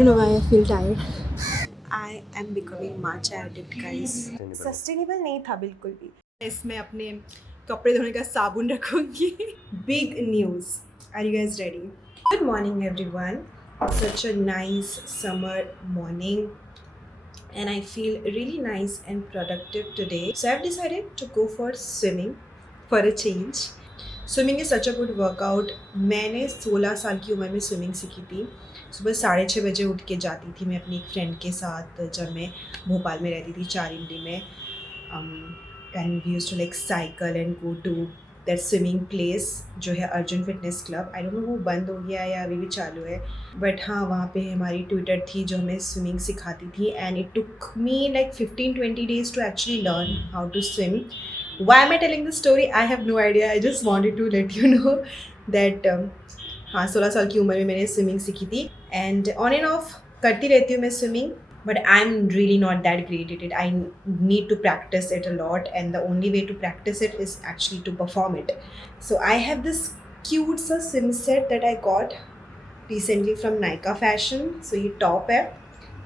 don't know why I feel tired. I am becoming matcha addict, guys. Sustainable नहीं था बिल्कुल भी. इसमें अपने कपड़े धोने का साबुन रखूंगी. Big news. Are you guys ready? Good morning, everyone. Such a nice summer morning, and I feel really nice and productive today. So I've decided to go for swimming for a change. Swimming is such a good workout. मैंने 16 साल की उम्र में swimming सीखी थी. सुबह 6:30 बजे उठ के जाती थी मैं अपनी एक फ्रेंड के साथ, जब मैं भोपाल में रहती थी, 4 इंडी में. And we used to like cycle and go to that swimming place जो है Arjun fitness club. I don't know वो बंद हो गया या अभी भी चालू है, बट हाँ, वहाँ पे हमारी ट्यूटर थी जो हमें स्विमिंग सिखाती थी. And it took me like 15-20 days to actually learn how to swim. Why am I telling this story? I have no idea. I just wanted to let you know that हाँ, 16 साल की उम्र में मैंने swimming सीखी थी. And on end of करती रहती हूँ मैं swimming, but I am really not that great at it. I need to practice it a lot, and the only way to practice it is actually to perform it. So I have this cute सा swim set that I got recently from Nykaa fashion. So ये top है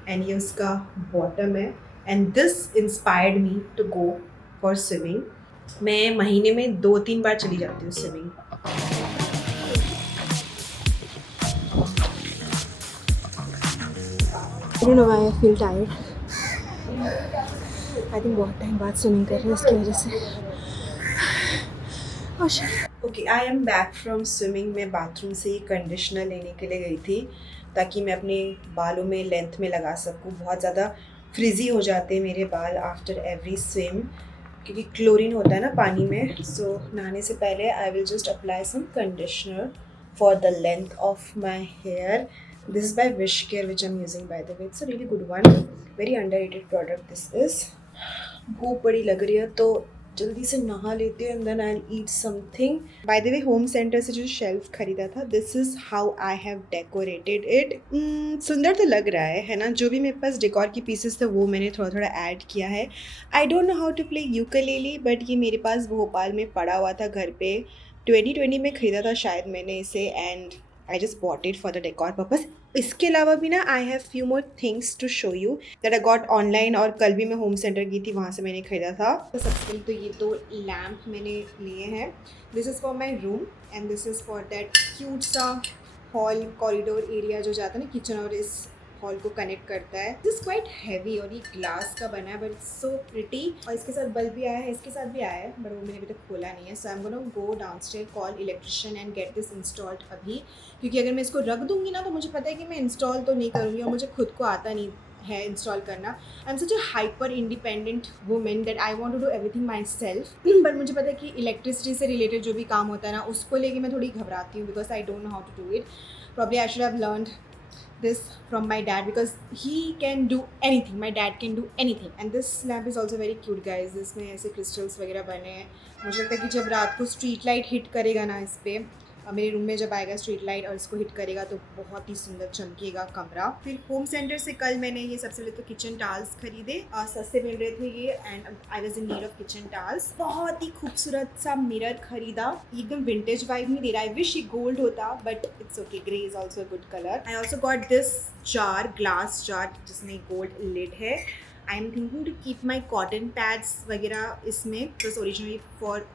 and ये उसका bottom है, and this inspired me to go for swimming. मैं महीने में 2-3 बार चली जाती हूँ swimming. I don't know why I feel tired. I think बहुत टाइम बाद स्विमिंग कर रही हूँ इसकी वजह से. Oh shit. Okay, I am back from swimming. मैं बाथरूम से ही कंडीशनर लेने के लिए गई थी ताकि मैं अपने बालों में लेंथ में लगा सकूँ. बहुत ज़्यादा फ्रिजी हो जाते हैं मेरे बाल आफ्टर एवरी स्विम, क्योंकि क्लोरीन होता है ना पानी में. सो नहाने से पहले I will just apply some conditioner for the length of my hair. This is by wish care which I am using by the way. It's a really good one, very underrated product this is. भूख बड़ी लग रही है तो जल्दी से नहा लेते हैं, and then I eat something. By the way, home centre से जो शेल्फ खरीदा था, this is how I have decorated it. सुंदर तो लग रहा है ना. जो भी मेरे पास डेकोर की पीसेस थे वो मैंने थोड़ा थोड़ा ऐड किया है. I don't know how to play ukulele, but ये मेरे पास भोपाल में पड़ा हुआ था घर पे. 2020 में ख़रीदा था शायद मैंने इसे, and I just bought it for the decor purpose. इसके अलावा भी ना, I have few more things to show you that I got online, और कल भी मैं होम सेंटर गई थी, वहाँ से मैंने ख़रीदा था. तो सबसे पहले तो ये 2 लैम्प मैंने लिए हैं. This is for my room, and this is for that cute सा हॉल कॉरिडोर एरिया जो जाता है ना किचन और इस हॉल को कनेक्ट करता है. दिस क्वाइट हैवी और ये ग्लास का बना है, बट इट्स सो प्रिटी. और इसके साथ बल्ब भी आया है, इसके साथ भी आया है, बट वो मैंने अभी तक खोला नहीं है. So I am gonna go downstair, call electrician and get this installed अभी, क्योंकि अगर मैं इसको रख दूंगी ना तो मुझे पता है कि मैं इंस्टॉल तो नहीं करूँगी, और मुझे खुद को आता नहीं है इंस्टॉल करना. I am such a hyper independent women that I want to do everything myself. But मुझे पता है कि इलेक्ट्रिसिटी से रिलेटेड जो भी काम होता है ना, उसको लेके मैं थोड़ी घबराती हूँ, because I don't know how to do it. Probably I should have learned this from my dad, because he can do anything. My dad can do anything. And this lamp is also very cute, guys. इसमें ऐसे crystals वगैरह बने हैं. मुझे लगता है कि जब रात को स्ट्रीट लाइट हिट करेगा ना इस पर, मेरे रूम में जब आएगा स्ट्रीट लाइट और इसको हिट करेगा तो बहुत ही सुंदर चमकेगा कमरा. फिर होम सेंटर से कल मैंने ये सबसे पहले तो किचन टाल्स खरीदे. सस्ते मिल रहे थे ये, and I was in need of kitchen towels. बहुत ही खूबसूरत सा मिरर खरीदा. एकदम विंटेज वाइब नहीं दे रहा. आई विश ये गोल्ड होता, but it's okay. Grey is also a good colour. I also got this jar, glass jar जिसमें गोल्ड लिड है. I am thinking to keep my cotton pads वगैरह इसमें. This originally for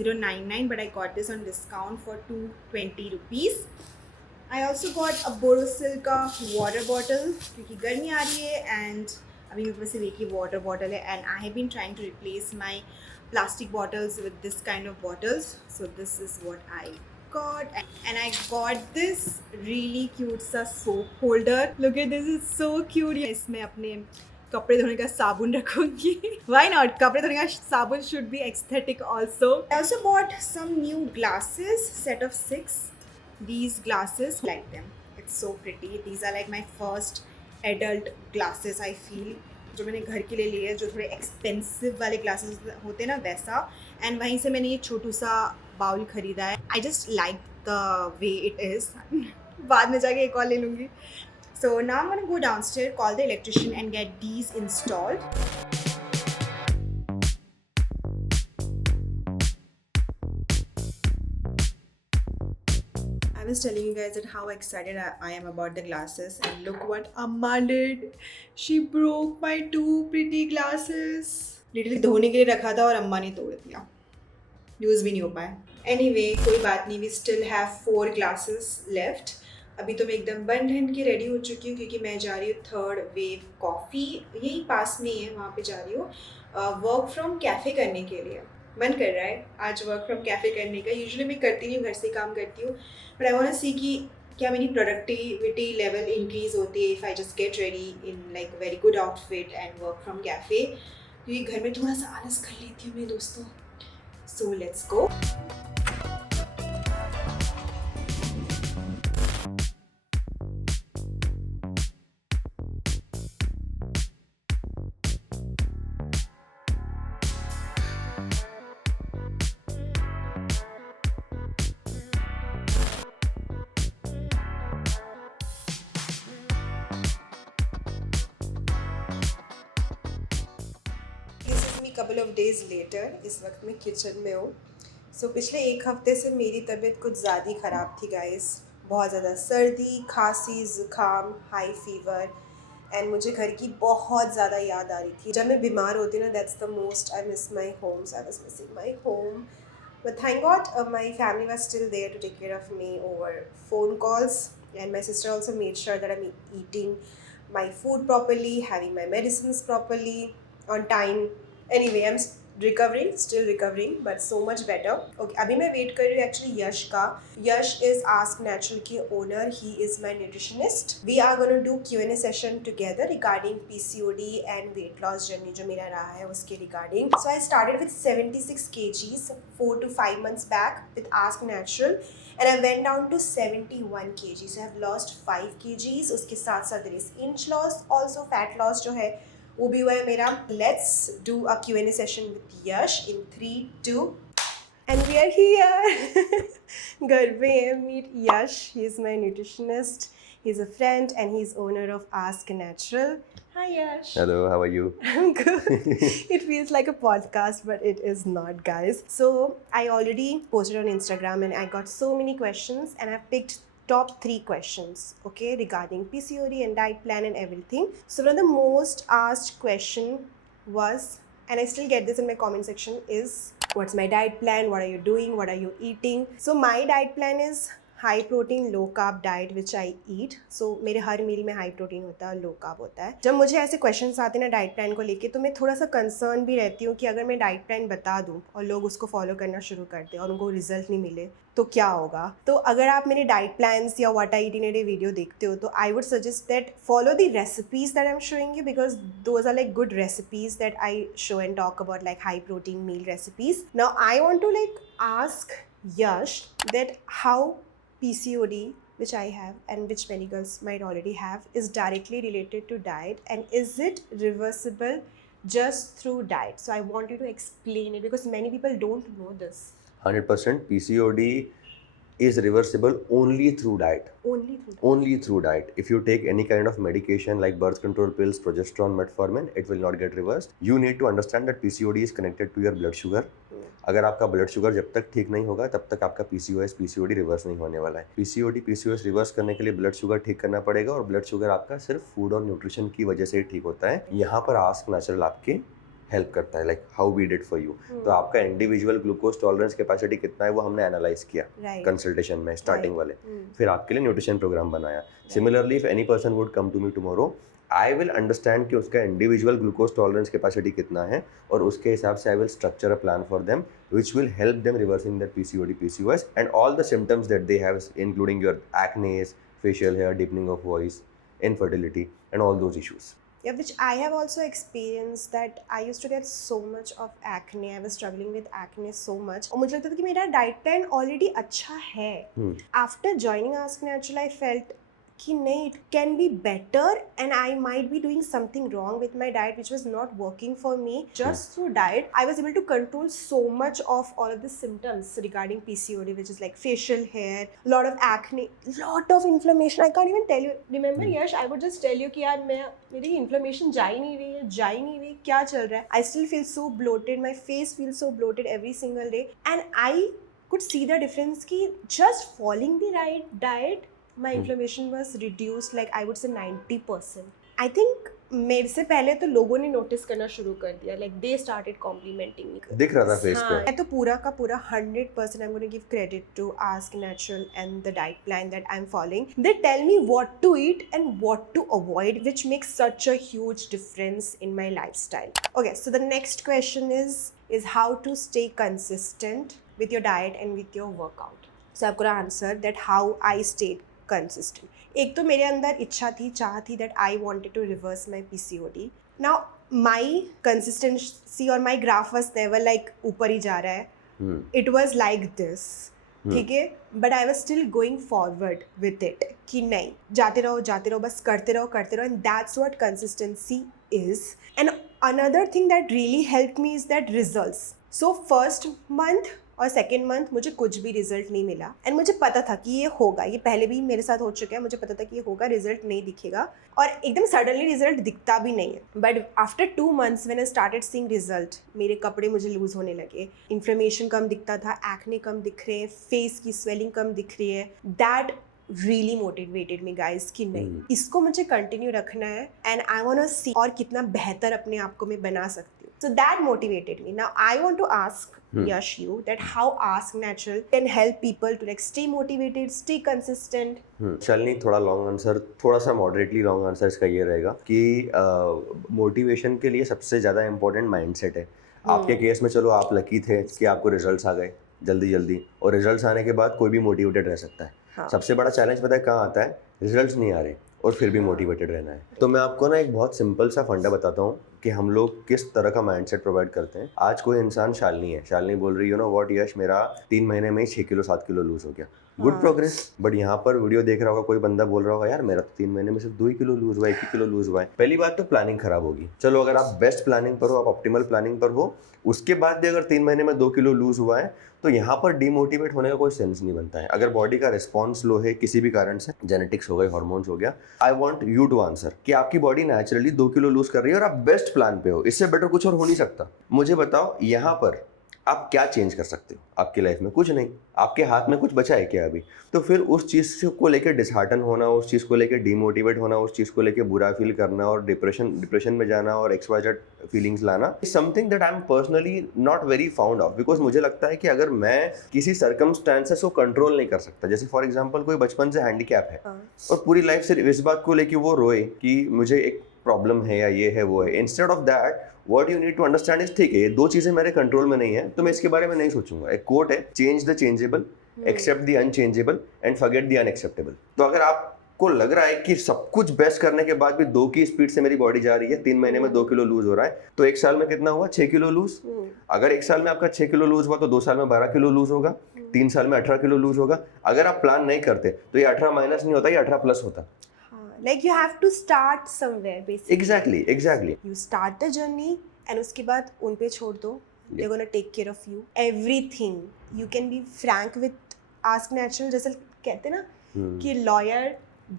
1099, but I got this on discount for 220 rupees. I also got a Borosil का water bottle, क्योंकि गर्मी आ रही है, and अभी मेरे पास सिर्फ एक ही water bottle है, and I have been trying to replace my plastic bottles with this kind of bottles. So this is what I got, and I got this really cute सा soap holder. Look at this, it's so cute. इसमें अपने कपड़े धोने का साबुन रखूंगी. Why not? कपड़े धोने का साबुन should be aesthetic also. I also bought some new glasses, set of 6. These glasses, like them. It's so pretty. These are like my first adult glasses, I feel. जो मैंने घर के लिए लिए हैं, जो थोड़े एक्सपेंसिव वाले ग्लासेस होते हैं ना, वैसा. एंड वहीं से मैंने ये छोटू सा बाउल खरीदा है. I just like the way it is. बाद में जाके एक और ले लूँगी. So now I'm going to go downstairs, call the electrician and get these installed. I was telling you guys that how excited I am about the glasses, and look what Amma did. She broke my 2 pretty glasses. Literally धोने के लिए रखा था और अम्मा ने तोड़ दिया. यूज़ भी नहीं हो पाया. Anyway, कोई बात नहीं. We still have 4 glasses left. अभी तो मैं एकदम बन ठन के रेडी हो चुकी हूँ क्योंकि मैं जा रही हूँ थर्ड वेव कॉफ़ी, यही पास में ही है, वहाँ पे जा रही हूँ वर्क फ्रॉम कैफ़े करने के लिए. मन कर रहा है आज वर्क फ्रॉम कैफ़े करने का. यूजुअली मैं करती नहीं हूँ, घर से काम करती हूँ, बट आई वांट टू सी कि क्या मेरी प्रोडक्टिविटी लेवल इंक्रीज़ होती है if I just get ready in like very good outfit and work from cafe. क्योंकि घर में थोड़ा सा आलस कर लेती हूँ मेरे दोस्तों. So let's go. Couple of days later. इस वक्त मैं किचन में हूँ. सो पिछले 1 हफ्ते से मेरी तबीयत कुछ ज़्यादा ही ख़राब थी गाइस. बहुत ज़्यादा सर्दी, खांसी, ज़ुकाम, हाई फीवर, एंड मुझे घर की बहुत ज़्यादा याद आ रही थी. जब मैं बीमार होती ना, that's the most I miss my home. So I was missing my home, but thank God my family was still there to take care of me over phone calls, and my sister also made sure that I am eating my food properly, having my medicine properly on time. Anyway, I'm still recovering, but so much better. Okay, अभी मैं wait कर रही हूँ actually Yash का. Yash is Ask Natural के owner. He is my nutritionist. We are gonna do Q&A session together regarding PCOD and weight loss journey जो मेरा रहा है उसके regarding. So I started with 76 kgs 4 to 5 months back with Ask Natural, and I went down to 71 kgs. So I have lost 5 kgs. उसके साथ साथ there is inch loss, also fat loss जो है वो भी हुआ है मेरा. Let's do a Q&A session with Yash in 3, 2 and we are here. घर पे है. Meet Yash. He is my nutritionist, he is a friend, and he is owner of Ask Natural. Hi Yash. Hello, how are you? I'm good. It feels like a podcast, but it is not, guys. So I already posted on Instagram and I got so many questions, and I've picked top 3 questions, okay, regarding PCOD and diet plan and everything. So one of the most asked question was, and I still get this in my comment section, is what's my diet plan, what are you doing, what are you eating? So my diet plan is high protein low carb diet which I eat. So मेरे हर मील में high protein होता है, low carb होता है. जब मुझे ऐसे क्वेश्चंस आते हैं ना डाइट प्लान को लेके, तो मैं थोड़ा सा कंसर्न भी रहती हूँ कि अगर मैं डाइट प्लान बता दूँ और लोग उसको फॉलो करना शुरू कर दें और उनको रिजल्ट नहीं मिले तो क्या होगा. तो अगर आप मेरे डाइट प्लान्स या what I eat in a day video देखते हो, तो I would suggest that follow the recipes that I am showing you, because those are like good recipes that I show and talk about, like high protein meal recipes. Now I want to like ask Yash that how PCOD, which I have and which many girls might already have, is directly related to diet, and is it reversible just through diet? So I want you to explain it because many people don't know this. 100% PCOD is reversible only through diet. Only through diet. Only through diet. If you take any kind of medication like birth control pills, progesterone, metformin, it will not get reversed. You need to understand that PCOD is connected to your blood sugar. अगर आपका blood sugar जब तक ठीक नहीं होगा तब तक आपका PCOS, PCOD रिवर्स नहीं होने वाला है. PCOD, PCOS रिवर्स करने के लिए ब्लड शुगर ठीक करना पड़ेगा, और ब्लड शुगर आपका सिर्फ फूड और न्यूट्रिशन की वजह से ही ठीक होता है. यहाँ पर आस्क नेचुरल आपके हेल्प करता है, like how we did for you. तो आपका इंडिविजुअल ग्लूकोज टॉलरेंस कैपेसिटी कितना है वो हमने एनालाइज किया कंसल्टेशन में स्टार्टिंग वाले. फिर आपके लिए न्यूट्रिशन प्रोग्राम बनाया. Similarly if any person would come to me tomorrow, I will understand कि उसका इंडिविजुअल ग्लूकोज टॉलरेंस कैपेसिटी कितना है, और उसके हिसाब से I will structure a plan for them which will help them reversing that PCOD, PCOS and all the symptoms that they have, including your एक्नेस, facial hair, deepening of voice, infertility and all those issues. Yeah, which I have also experienced, that I used to get so much of acne. I was struggling with acne so much. और मुझे लगता था कि मेरा diet plan already अच्छा है. After joining Ask Natural, I felt कि नहीं, it can be better and I might be doing something wrong with my diet which was not working for me. Just through diet, I was able to control so much of all of the symptoms regarding PCOD, which is like facial hair, lot of acne, lot of inflammation. I can't even tell you. Remember, Yash, I would just tell you कि यार मेरी inflammation जा ही नहीं रही है, क्या चल रहा है. I still feel so bloated. My face feels so bloated every single day, and I could see the difference कि just following the right diet, my inflammation was reduced like I would say 90%. I think मेरे से पहले तो लोगों ने notice करना शुरू कर दिया, like they started complimenting me. दिख रहा था फेस हाँ, पे। मैं तो पूरा का पूरा 100% I'm going to give credit to Ask Natural and the diet plan that I'm following. They tell me what to eat and what to avoid, which makes such a huge difference in my lifestyle. Okay, so the next question is how to stay consistent with your diet and with your workout. So I've got to answer that how I stayed consistent. एक तो मेरे अंदर इच्छा थी, चाह थी that I wanted to reverse my PCOD. Now my consistency or my graph was never like ऊपर ही जा रहा है. It was like this. ठीक है, but I was still going forward with it कि नहीं, जाते रहो, बस करते रहो, and that's what consistency is. And another thing that really help me is that results. So first month और सेकेंड मंथ मुझे कुछ भी रिजल्ट नहीं मिला, एंड मुझे पता था कि ये होगा, ये पहले भी मेरे साथ हो चुका है, मुझे पता था कि ये होगा, रिजल्ट नहीं दिखेगा, और एकदम सडनली रिजल्ट दिखता भी नहीं है. But after 2 months when I started seeing result, मेरे कपड़े मुझे लूज होने लगे, इन्फ्लेमेशन कम दिखता था, एक्ने कम दिख रहे हैं, फेस की स्वेलिंग कम दिख रही है. That really motivated me guys कि नहीं, इसको मुझे कंटिन्यू रखना है, एंड आई वांट टू सी और कितना बेहतर अपने आप को मैं बना सकती हूँ. So that motivated me. Now I want to ask Yash you that how Ask Natural can help people to like stay motivated, stay consistent. Shalini, थोड़ा लॉन्ग आंसर, थोड़ा सा मॉडरेटली लॉन्ग आंसर इसका ये रहेगा कि मोटिवेशन के लिए सबसे ज़्यादा इंपॉर्टेंट माइंडसेट है. आपके केस में चलो आप लकी थे कि आपको रिजल्ट्स आ गए जल्दी, और रिजल्ट्स आने के बाद कोई भी मोटिवेटेड रह सकता है. हाँ. सबसे बड़ा चैलेंज पता है कहाँ आता है? रिजल्ट्स नहीं आ रहे और फिर भी मोटिवेटेड रहना है. तो मैं आपको ना एक बहुत सिंपल सा फंडा बताता हूँ कि हम लोग किस तरह का माइंडसेट प्रोवाइड करते हैं. आज कोई इंसान शालिनी बोल रही है, यू नो व्हाट यश, मेरा 3 महीने में ही 6 किलो 7 किलो लूज हो गया. Good progress. बट यहाँ पर वीडियो देख रहा होगा कोई बंदा बोल रहा होगा, यार मेरा तो 3 महीने में सिर्फ 2 ही किलो लूज हुआ, 1 ही किलो लूज हुआ है. पहली बात तो प्लानिंग खराब होगी. चलो अगर आप बेस्ट प्लानिंग पर हो, आप ऑप्टिमल प्लानिंग पर हो, उसके बाद भी अगर 3 महीने में 2 किलो लूज हुआ है, तो यहाँ पर डीमोटिवेट होने का कोई सेंस नहीं बनता है. अगर बॉडी का रिस्पॉन्स लो है किसी भी कारण से, जेनेटिक्स हो गए, हार्मोन्स हो गया, I want you to answer कि आपकी बॉडी नेचुरली 2 किलो लूज कर रही है और आप बेस्ट प्लान पे हो. इससे बेटर कुछ और हो नहीं सकता. मुझे बताओ यहाँ पर आप क्या चेंज कर सकते हो आपकी लाइफ में? कुछ नहीं. आपके हाथ में कुछ बचा है क्या अभी? तो फिर उस चीज़ को लेकर डिसहार्टन होना, उस चीज़ को लेकर डीमोटिवेट होना, उस चीज़ को लेकर बुरा फील करना और डिप्रेशन में जाना और XYZ फीलिंग्स लाना, something that I am personally not very found of. Because मुझे लगता है कि अगर मैं किसी सर्कमस्टांसेस को कंट्रोल नहीं कर सकता, जैसे फॉर एग्जाम्पल कोई बचपन से हैंडीकैप है और पूरी लाइफ सिर्फ इस बात को लेकर वो रोए कि मुझे एक प्रॉब्लम है या ये है वो है, instead of that what you need to understand is, ठीक है ये 2 चीजें मेरे कंट्रोल में नहीं है तो मैं इसके बारे में नहीं सोचूंगा. एक कोट है, change the changeable, accept the unchangeable and forget the unacceptable. तो अगर आपको लग रहा है कि सब कुछ बेस्ट करने के बाद भी 2 की स्पीड से मेरी बॉडी जा रही है, 3 महीने में 2 किलो लूज हो रहा है, तो 1 साल में कितना हुआ? 6 किलो लूज. अगर 1 साल में आपका 6 किलो लूज हुआ तो 2 साल में 12 किलो लूज होगा, 3 साल में 18 किलो लूज होगा. अगर आप प्लान नहीं करते तो ये 18 माइनस नहीं होता, ये 18 प्लस होता. Like you have to start somewhere basically. Exactly. You start the journey and उसके बाद उन पे छोड़ दो. They're gonna take care of you. Everything. You can be frank with Ask Natural. जैसे कहते ना कि lawyer,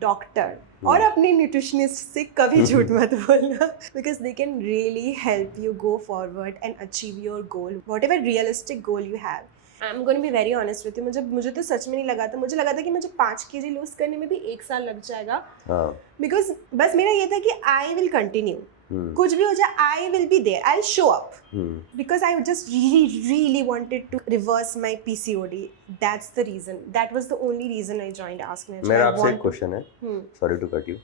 doctor और अपने न्यूट्रिशनिस्ट से कभी झूठ मत बोलना, because they can really help you go forward and achieve your goal, whatever realistic goal you have. I'm going to be very honest with you. मुझे तो सच में नहीं लगा था. मुझे लगा था कि मुझे 5 kg लूज करने में भी 1 साल लग जाएगा. बिकॉज बस मेरा ये था कि आई विल कंटिन्यू, कुछ भी हो जाए I will be there, I will show up, because I just really wanted to reverse my PCOD. That's the reason, that was the only reason I joined ask natural. मेरा आपसे एक question है, sorry to cut you.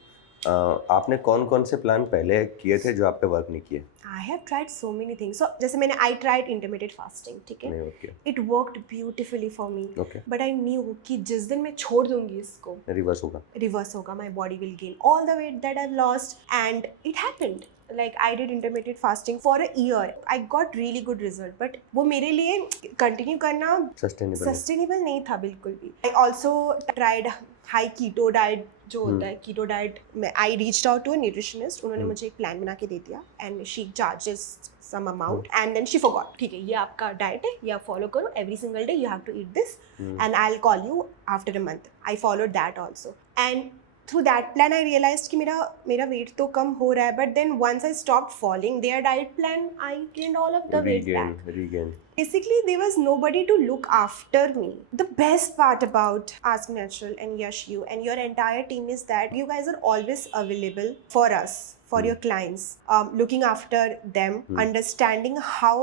आपने कौन से plan पहले किए थे जो आप पे वर्क नहीं किए? I have tried so many things. So जैसे मैंने I tried intermittent fasting, ठीक है? Okay. It worked beautifully for me. Okay. But I knew कि जिस दिन मैं छोड़ दूंगी इसको, रिवर्स होगा. My body will gain all the weight that I've lost, and it happened. Like I did intermittent fasting for a year. I got really good result. But वो मेरे लिए continue करना sustainable नहीं था बिल्कुल भी. I also tried high keto diet जो होता है, keto diet में I reached out to a nutritionist. उन्होंने मुझे एक प्लान बना के दे दिया and she charges some amount and then she forgot. ठीक है, ये आपका डाइट है, ये आप फॉलो करो, every single day you have to eat this and I'll call you after a month. I followed that also and through that plan I realized कि मेरा weight तो कम हो रहा है, but then once I stopped following their diet plan, I gained all of the weight back. Regain. Basically, there was nobody to look after me. The best part about Ask Natural and Yash, you and your entire team is that you guys are always available for us, for your clients, looking after them, understanding how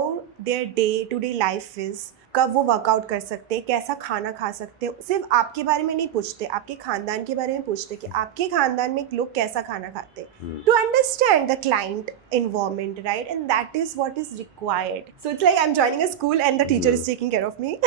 their day-to-day life is. कब वो workout कर सकते हैं, कैसा खाना खा सकते हो. सिर्फ आपके बारे में नहीं पूछते, आपके खानदान के बारे में पूछते कि आपके खानदान में लोग कैसा खाना खाते हैं. To understand the client environment, right? And that is what is required. So it's like I'm joining a school and the teacher is taking care of me.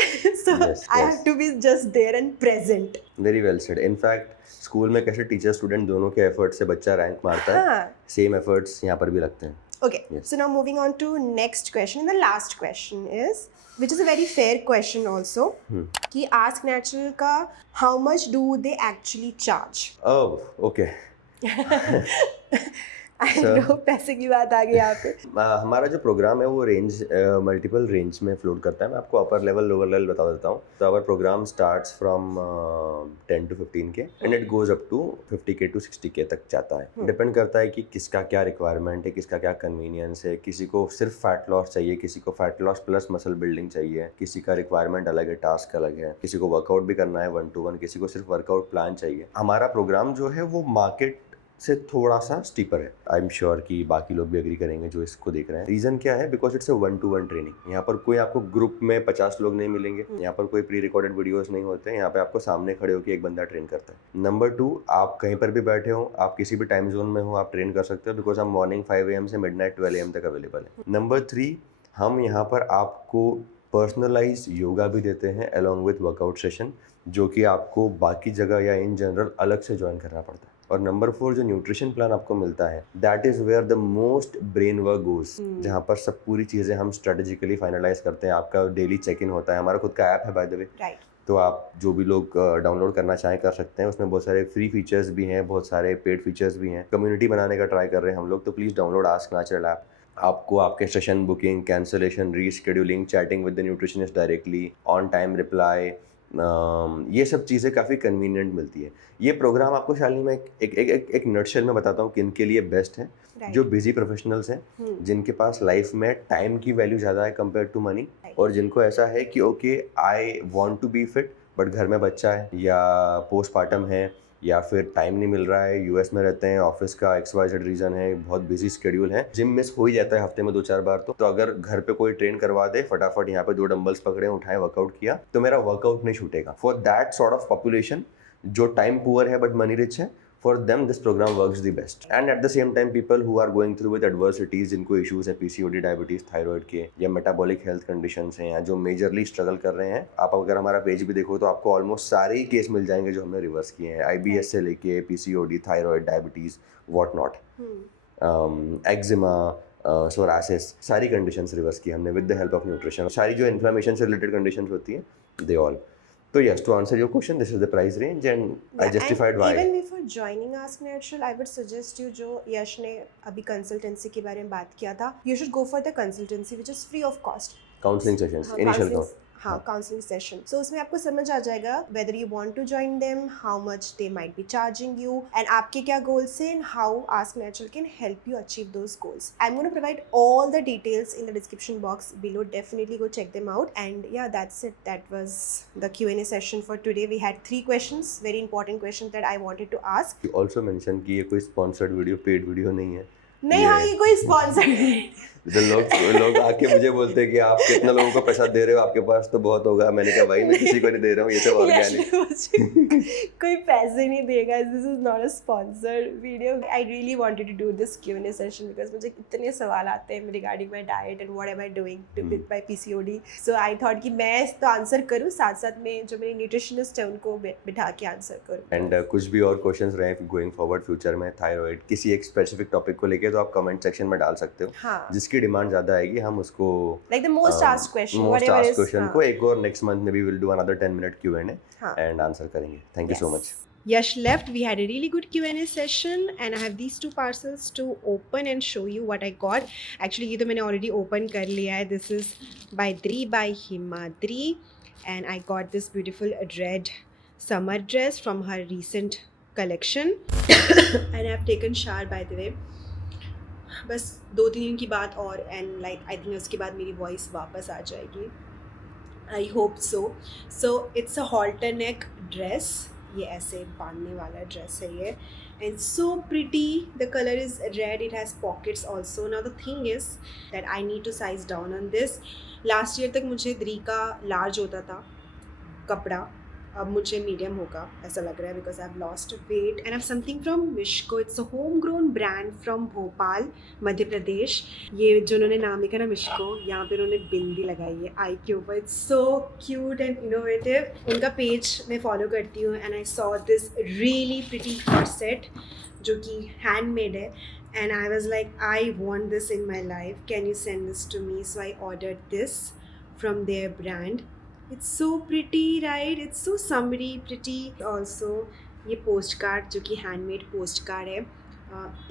So Yes, I yes. have to be just there and present. Very well said. In fact, school में कैसे teacher student दोनों के effort से बच्चा rank मारता है, हाँ. Same efforts यहाँ पर भी लगते हैं. Okay, Yes. so now moving on to next question. And the last question is, which is a very fair question also, कि Ask Natural का how much do they actually charge? Oh, okay. I know पैसे की बात आ गई यहाँ पे. हमारा जो प्रोग्राम है वो रेंज मल्टीपल रेंज में फ्लोट करता है. मैं आपको अपर लेवल लोअर लेवल बता देता हूँ. तो our program starts from 10 to 15K and it goes up to 50K to 60K तक जाता है. डिपेंड करता है कि किसका क्या रिक्वायरमेंट है, किसका क्या कन्वीनियंस है. किसी को सिर्फ फैट लॉस चाहिए, किसी को fat loss plus muscle building चाहिए, किसी का रिक्वायरमेंट अलग है, टास्क अलग है, किसी को वर्कआउट भी करना है 1-to-1, किसी को सिर्फ वर्कआउट प्लान चाहिए. हमारा प्रोग्राम जो है वो मार्केट से थोड़ा सा स्टीपर है. आई एम श्योर कि बाकी लोग भी एग्री करेंगे जो इसको देख रहे हैं. रीजन क्या है? Because it's a 1-to-1 training. यहाँ पर कोई आपको ग्रुप में 50 लोग नहीं मिलेंगे. यहाँ पर कोई प्री रिकॉर्डेड वीडियोस नहीं होते. यहाँ पे आपको सामने खड़े होकर एक बंदा ट्रेन करता है. नंबर 2, आप कहीं पर भी बैठे हो, आप किसी भी टाइम जोन में हो, आप ट्रेन कर सकते हो बिकॉज हम मॉर्निंग 5 AM से मिडनाइट 12 AM तक अवेलेबल है. नंबर 3, हम यहाँ पर आपको पर्सनलाइज योगा भी देते हैं अलॉन्ग विथ वर्कआउट सेशन, जो कि आपको बाकी जगह या इन जनरल अलग से ज्वाइन करना पड़ता है. और नंबर 4, जो न्यूट्रिशन प्लान आपको मिलता है, that is where the most brain work goes, जहाँ पर सब पूरी चीज़ें हम स्ट्रेटेजिकली फाइनलाइज करते हैं. आपका डेली चेक इन होता है. हमारा खुद का ऐप है बाय द वे, Right. तो आप जो भी लोग डाउनलोड करना चाहें कर सकते हैं. उसमें बहुत सारे फ्री फीचर्स भी हैं, बहुत सारे पेड फीचर्स भी हैं. कम्युनिटी बनाने का ट्राई कर रहे हैं हम लोग, तो please download ask natural app. आपको आपके session booking, cancellation, rescheduling, chatting with the nutritionist directly, on time reply, ये सब चीज़ें काफ़ी कन्वीनियंट मिलती है. ये प्रोग्राम आपको शालिनी में एक नटशेल में बताता हूँ किन के लिए बेस्ट है. Right. जो बिजी प्रोफेशनल्स हैं, जिनके पास लाइफ में टाइम की वैल्यू ज़्यादा है कंपेयर टू मनी, और जिनको ऐसा है कि okay I want to be fit but घर में बच्चा है, या पोस्टपार्टम है, या फिर टाइम नहीं मिल रहा है, यूएस में रहते हैं, ऑफिस का XYZ रीज़न है, बहुत बिजी स्केड्यूल है, जिम मिस हो ही जाता है हफ्ते में 2-4 बार. तो अगर घर पे कोई ट्रेन करवा दे, फटाफट यहाँ पे 2 डंबल्स पकड़े, उठाए, वर्कआउट किया, तो मेरा वर्कआउट नहीं छूटेगा. For that sort of population जो टाइम पुअर है बट मनी रिच है, for them this program works the best. And at the same time, people who are going through with adversities, जिनको issues है PCOD, diabetes, thyroid के, या metabolic health conditions हैं, या जो majorly struggle कर रहे हैं, आप अगर हमारा पेज भी देखो तो आपको ऑलमोस्ट सारे ही केस मिल जाएंगे जो हमने रिवर्स किए हैं. IBS से लेके PCOD, thyroid, diabetes, what not, eczema, psoriasis, सारी कंडीशंस रिवर्स की हमने with the help of nutrition. सारी जो इन्फ्लेमेशन से रिलेटेड कंडीशंस होती हैं, they all. So yes, to answer your question, this is the price range, and I justified and why. Even before joining Ask Natural, I would suggest you, जो यश ने अभी consultancy के बारे में बात किया था, you should go for the consultancy which is free of cost. Counseling sessions, हाँ, initial counseling, हाँ, काउंसलिंग सेशन. सो उसमें आपको समझ आ जाएगा whether you want to join them, how much they might be charging you, and आपके क्या goals हैं, and how Ask Natural can help you achieve those goals. I'm going to provide all the details in the description box below. Definitely go check them out. And yeah, that's it. That was the Q&A session for today. We had 3 questions, very important questions that I wanted to ask. You also mentioned कि ये कोई sponsored video, paid video नहीं है. नहीं, हाँ, ये कोई sponsor नहीं. तो लोग आके मुझे बोलते हैं कि आप कितना लोगों को पैसा दे रहे हो, आपके पास तो बहुत होगा. मैंने कहा भाई मैं किसी को नहीं दे रहा हूँ, ये तो ऑर्गेनिक. कोई पैसे नहीं देगा. This is not a sponsored video. I really wanted to do this Q&A session because मुझे इतने सवाल आते हैं regarding my diet and what am I doing with my PCOD. So I thought कि मैं तो आंसर करूँ, साथ साथ में जो मेरे न्यूट्रिशनिस्ट है उनको बिठा के आंसर करूँ. एंड कुछ भी और क्वेश्चंस रहे गोइंग फॉरवर्ड फ्यूचर में, थायराइड, किसी एक स्पेसिफिक टॉपिक को लेके, तो आप कमेंट सेक्शन में डाल सकते हो. हाँ, जिसकी डिमांड ज्यादा आएगी हम उसको like the most asked question को एक और नेक्स्ट मंथ में भी will do another 10-minute Q&A हाँ. एंड आंसर करेंगे. Thank you so much. Yash left. We had a really good Q&A session, and I have these 2 parcels to open and show you what I got. Actually, ये तो मैंने already open कर लिया है. This is by Dri by Himadri, and I got this beautiful red summer dress from her recent collection. And I have taken shower by the way. बस 2-3 दिन की बात और एंड लाइक आई थिंक उसके बाद मेरी वॉइस वापस आ जाएगी. I hope so. So it's a halter neck dress. ये ऐसे बांधने वाला ड्रेस है ये. And so pretty. The color is red. It has pockets also. Now the thing is that I need to size down on this. Last year तक मुझे 3 का large होता था कपड़ा. अब मुझे मीडियम होगा ऐसा लग रहा है because I have lost weight and I have something from Mishko. It's a home grown brand from Bhopal Madhya Pradesh. ये जो उन्होंने नाम लिखा ना मिशको, यहाँ पे उन्होंने बिंदी लगाई है आई के ऊपर. It's so cute and innovative. उनका पेज मैं फॉलो करती हूँ and I saw this really pretty corset जो कि हैंडमेड है. And I was like, I want this in my life. Can you send this to me? So I ordered this from their brand. It's so pretty, right? It's so summery, pretty. Also, ये post card जो कि handmade post card है,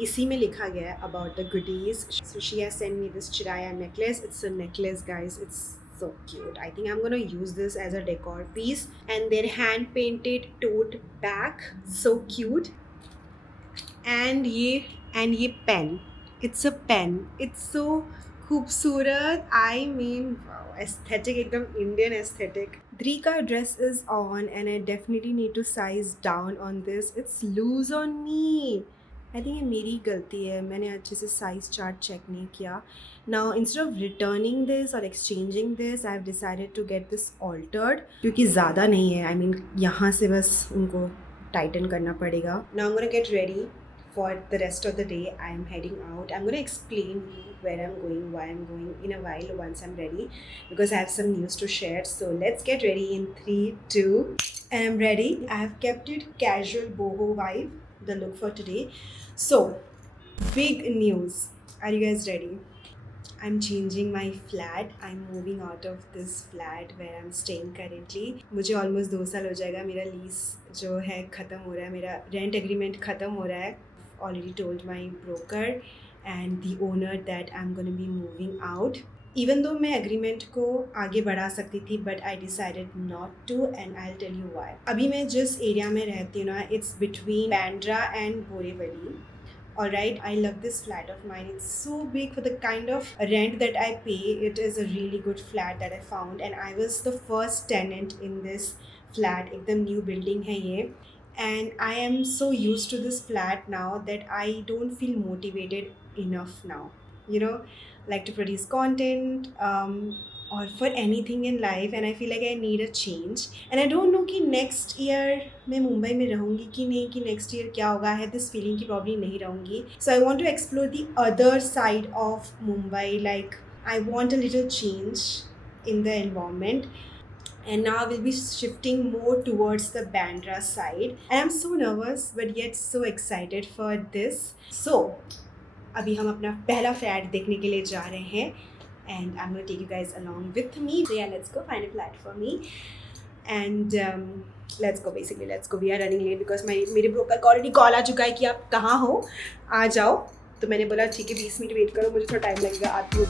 इसी में लिखा गया है about the goodies. So she has sent me this chiraya necklace. It's a necklace, guys. It's so cute. I think I'm gonna use this as a decor piece. And their hand painted tote bag, so cute. And ये pen. It's a pen. It's so खूबसूरत. I mean, wow, aesthetic, एकदम Indian aesthetic. Drika dress is on and I definitely need to size down on this. It's loose on me. I think ये मेरी गलती है, मैंने अच्छे से size chart check नहीं किया. Now instead of returning this or exchanging this, I have decided to get this altered क्योंकि ज़्यादा नहीं है. I mean यहाँ से बस उनको tighten करना पड़ेगा. Now I'm gonna get ready. For the rest of the day, I am heading out. I'm going to explain you where I'm going, why I'm going in a while once I'm ready because I have some news to share. So let's get ready in 3, 2, and I'm ready. I have kept it casual boho vibe, the look for today. So, big news. Are you guys ready? I'm changing my flat. I'm moving out of this flat where I'm staying currently. मुझे almost 2 साल हो जाएगा. मेरा lease जो है ख़त्म हो रहा है. मेरा rent agreement ख़त्म हो रहा है. Already told my broker and the owner that I'm going to be moving out. Even though मैं agreement को आगे बढ़ा सकती थी, but I decided not to and I'll tell you why. अभी मैं जिस area में रहती हूँ ना, it's between Bandra and Borivali. Alright, I love this flat of mine. It's so big for the kind of rent that I pay. It is a really good flat that I found and I was the first tenant in this flat. एकदम new building है ये. And I am so used to this flat now that I don't feel motivated enough now, you know, like to produce content or for anything in life, and I feel like I need a change. And I don't know कि next year मैं मुंबई में रहूँगी कि नहीं, कि next year क्या होगा. I have this feeling कि probably नहीं रहूँगी. So I want to explore the other side of Mumbai. Like I want a little change in the environment. And now we'll be shifting more towards the Bandra side. And I'm so nervous but yet so excited for this. So, अभी हम अपना पहला flat देखने के लिए जा रहे हैं. And I'm going to take you guys along with me. So yeah, let's go find a flat for me. And let's go basically. Let's go. We are running late because मेरे broker का already call आ चुका है कि आप कहाँ हो, आ जाओ. तो मैंने बोला ठीक है 20 मिनट वेट करो, मुझे थोड़ा टाइम लगेगा, आती हूँ.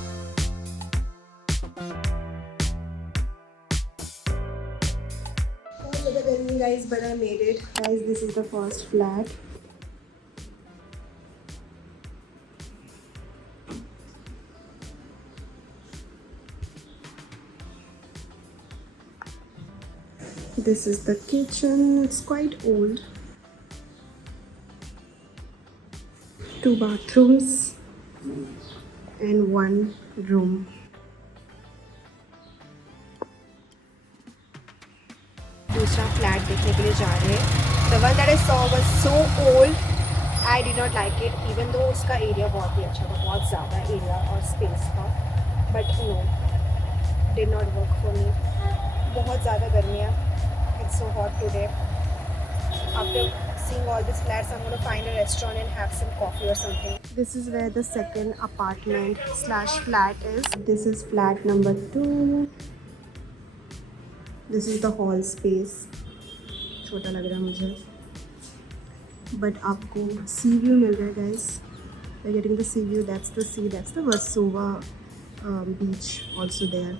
Guys, but I made it. Guys, this is the first flat. This is the kitchen. It's quite old. 2 bathrooms and 1 room. दूसरा फ्लैट देखने के लिए जा रहे हैं. The one that I saw was so old. I did not like it, even though उसका area बहुत ही अच्छा था, बहुत ज़्यादा एरिया और स्पेस था. But no, did not work for me. बहुत ज़्यादा गर्मियाँ. It's so hot today. After seeing all these flats, I'm going to find a restaurant and have some coffee or something. This is where the second apartment / flat is. This is flat number 2. This is the hall space. छोटा लग रहा है मुझे, but आपको sea view मिल रहा है guys. We're getting the sea view. That's the sea. That's the Versova beach also there.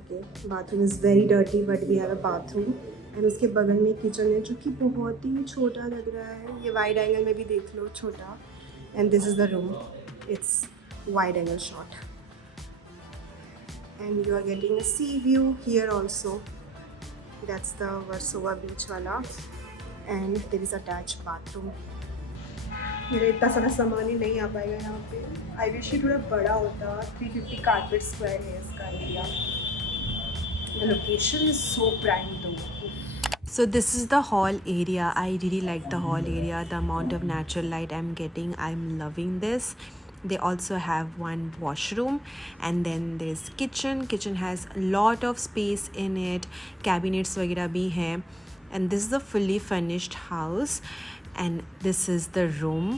Okay, bathroom is very dirty, but we have a bathroom and उसके बगल में किचन है जो कि बहुत ही छोटा लग रहा है, ये वाइड एंगल में भी देख लो छोटा. And this is the room, it's wide angle shot. And you are getting a sea view here also. That's the Versova beach wala. And there is attached bathroom. मेरा इतना सारा सामान ही नहीं आ पाएगा यहाँ पे. I wish ये थोड़ा बड़ा होता. 350 carpet square है इसका area. The location is so prime though. So this is the hall area. I really like the hall area. The amount of natural light I'm getting, I'm loving this. They also have one washroom, and then there's kitchen has a lot of space in it, cabinets वगैरह भी हैं. And this is a fully furnished house, and this is the room.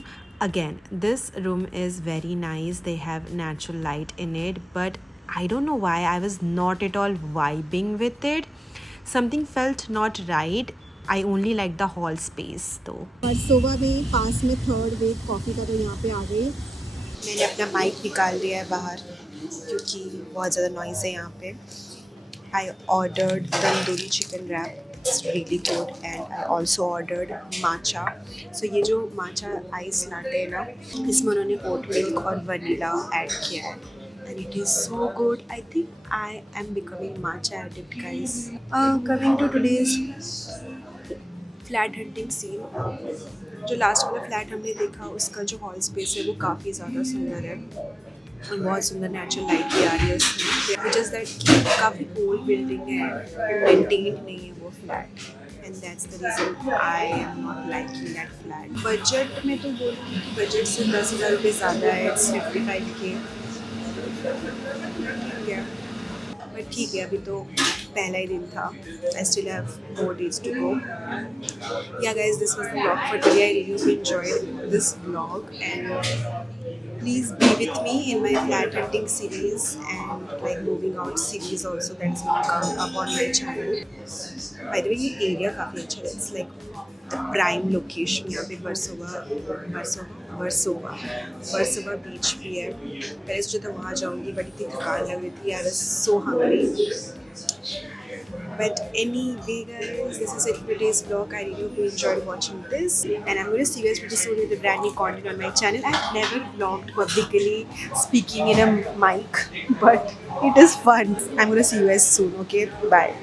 Again, this room is very nice. They have natural light in it, but I don't know why I was not at all vibing with it. Something felt not right. I only like the hall space though. Versova में पास में third wave coffee का तो यहाँ पे आ गई. मैंने अपना mic निकाल दिया है बाहर क्योंकि बहुत ज़्यादा नॉइज़ है यहाँ पे. I ordered tandoori chicken wrap, it's really good. And I also ordered matcha. So ये जो माचा आइस लाटे है ना, इसमें उन्होंने ओट मिल्क और वनीला ऐड किया है. And it is so good. I think I am becoming matcha addict, guys. Coming to today's flat hunting scene. जो लास्ट वाला फ्लैट हमने देखा उसका जो हॉल स्पेस है वो काफ़ी ज़्यादा सुंदर है और बहुत सुंदर नेचुरल लाइट भी आ रही है उसमें. जस्ट दैट काफ़ी ओल्ड बिल्डिंग है, मेंटेन्ड नहीं है वो flat. And that's the reason I am not liking that flat. Budget में तो बोलूँ कि बजट से 10,000 रुपये ज़्यादा है. It's 55K. बट ठीक है, अभी तो पहला ही दिन था. I still have more days to go. Yeah guys, this was the vlog for today. I really hope you enjoyed this vlog, and please be with me in my flat hunting series and like moving out series also that's going to come up on my channel. By the way, ये area काफ़ी अच्छा है. It's like the prime location. यहाँ पे वर्सोवा बीच भी है. पहले सोचा था वहाँ जाऊँगी बट इतनी थकान लग रही थी. I was so hungry. But anyway guys, this is it for today's vlog. I really hope you enjoyed watching this, and I'm going to see you guys pretty soon with a brand new content on my channel. I've never vlogged publicly speaking in a mic, but it is fun. I'm going to see you guys soon. Okay, bye.